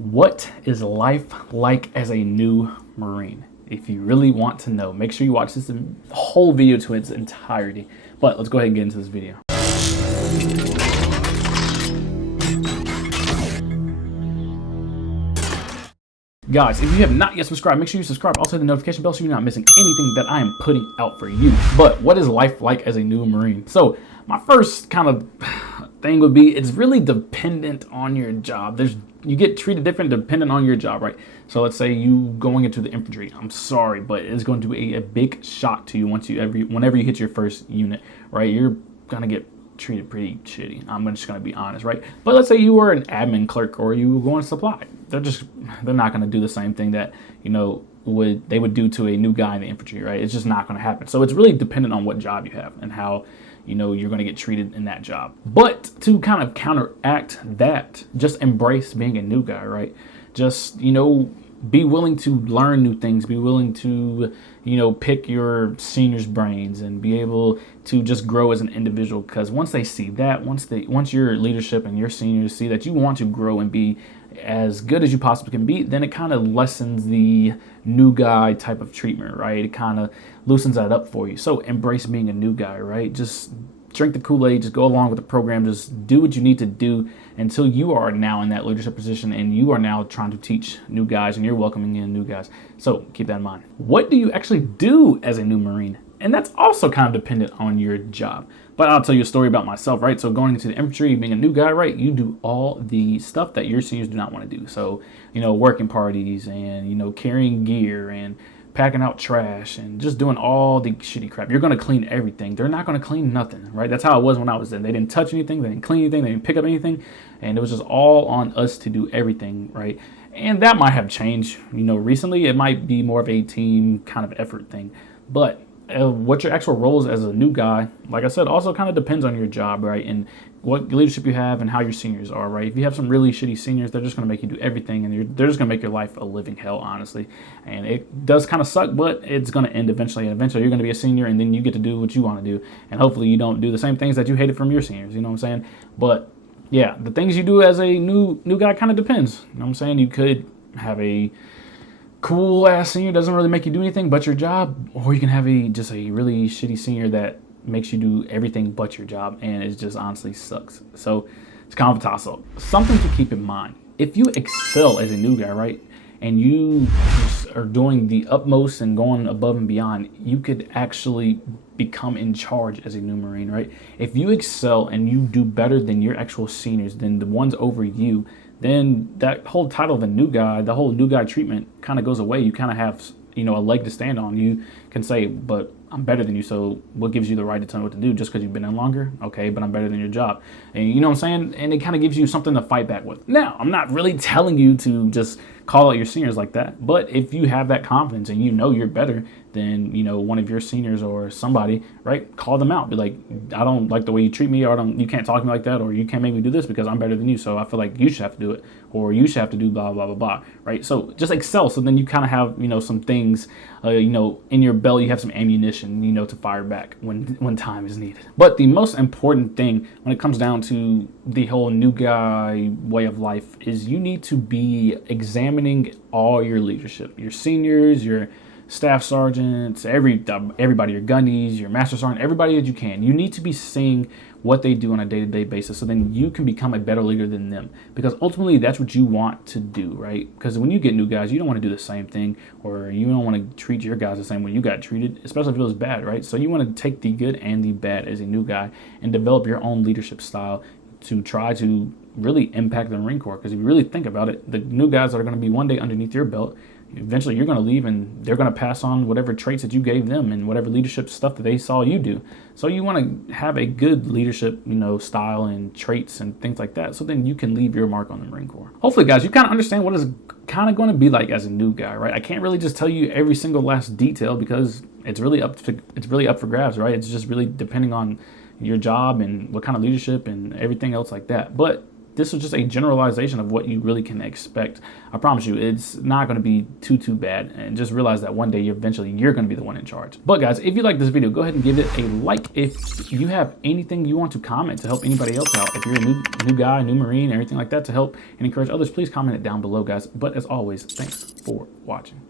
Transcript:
What is life like as a new Marine? If you really want to know, make sure you watch this whole video to its entirety. But let's go ahead and get into this video. Guys, if you have not yet subscribed, make sure you subscribe. Also hit the notification bell so you're not missing anything that I am putting out for you. But what is life like as a new Marine? So my first kind of thing would be, it's really dependent on your job. You get treated different depending on your job, right? So let's say you going into the infantry. I'm sorry, but it's going to be a big shock to you whenever you hit your first unit, right? You're gonna get treated pretty shitty. I'm just gonna be honest, right? But let's say you were an admin clerk or you were going to supply. They're not gonna do the same thing that they would do to a new guy in the infantry, right? It's just not gonna happen. So it's really dependent on what job you have and how you're going to get treated in that job. But to kind of counteract that, just embrace being a new guy, right? Just, be willing to learn new things, be willing to, pick your seniors' brains and be able to just grow as an individual. Because once they see that, once your leadership and your seniors see that you want to grow and be as good as you possibly can be, then it kind of lessens the new guy type of treatment, right? It kind of loosens that up for you. So embrace being a new guy, right? Just drink the Kool-Aid, just go along with the program, just do what you need to do until you are now in that leadership position and you are now trying to teach new guys and you're welcoming in new guys. So keep that in mind. What do you actually do as a new Marine? And that's also kind of dependent on your job. But I'll tell you a story about myself, right? So going into the infantry, being a new guy, right? You do all the stuff that your seniors do not want to do. So, working parties and, carrying gear and packing out trash and just doing all the shitty crap. You're going to clean everything. They're not going to clean nothing, right? That's how it was when I was in. They didn't touch anything. They didn't clean anything. They didn't pick up anything. And it was just all on us to do everything, right? And that might have changed, recently. It might be more of a team kind of effort thing. But what your actual roles as a new guy, like I said, also kind of depends on your job, right? And what leadership you have and how your seniors are, right? If you have some really shitty seniors, they're just going to make you do everything and they're just going to make your life a living hell, honestly. And it does kind of suck, but it's going to end eventually. And eventually you're going to be a senior and then you get to do what you want to do. And hopefully you don't do the same things that you hated from your seniors, you know what I'm saying? But yeah, the things you do as a new guy kind of depends. You know what I'm saying? You could have a cool ass senior doesn't really make you do anything but your job, or you can have just a really shitty senior that makes you do everything but your job, and it just honestly sucks. So it's kind of a toss-up. Something to keep in mind: if you excel as a new guy, right, and you just are doing the utmost and going above and beyond, you could actually become in charge as a new Marine, right? If you excel and you do better than your actual seniors, than the ones over you, then that whole title of a new guy, the whole new guy treatment kind of goes away. You kind of have, a leg to stand on. You can say, but I'm better than you, so what gives you the right to tell me what to do? Just because you've been in longer? Okay, but I'm better than your job. And you know what I'm saying? And it kind of gives you something to fight back with. Now, I'm not really telling you to just call out your seniors like that, but if you have that confidence and you're better than, one of your seniors or somebody, right, call them out. Be like, I don't like the way you treat me, or you can't talk to me like that, or you can't make me do this because I'm better than you, so I feel like you should have to do it, or you should have to do blah, blah, blah, blah, right? So just excel, so then you kind of have, some things, in your belly, you have some ammunition, to fire back when time is needed. But the most important thing when it comes down to the whole new guy way of life is you need to be examining all your leadership, your seniors, your staff sergeants, everybody, your gunnies, your master sergeant, everybody that you can. You need to be seeing what they do on a day-to-day basis, so then you can become a better leader than them, because ultimately that's what you want to do, right? Because when you get new guys, you don't want to do the same thing, or you don't want to treat your guys the same way you got treated, especially if it was bad, right? So you want to take the good and the bad as a new guy and develop your own leadership style to try to really impact the Marine Corps. Because if you really think about it, the new guys that are going to be one day underneath your belt, eventually you're going to leave and they're going to pass on whatever traits that you gave them and whatever leadership stuff that they saw you do. So you want to have a good leadership, style and traits and things like that, so then you can leave your mark on the Marine Corps. Hopefully, guys, you kind of understand what it's kind of going to be like as a new guy, right? I can't really just tell you every single last detail because it's really up for grabs, right? It's just really depending on your job and what kind of leadership and everything else like that. But this was just a generalization of what you really can expect. I promise you, it's not going to be too bad. And just realize that one day, eventually, you're going to be the one in charge. But guys, if you like this video, go ahead and give it a like. If you have anything you want to comment to help anybody else out, if you're a new guy, new Marine, anything like that to help and encourage others, please comment it down below, guys. But as always, thanks for watching.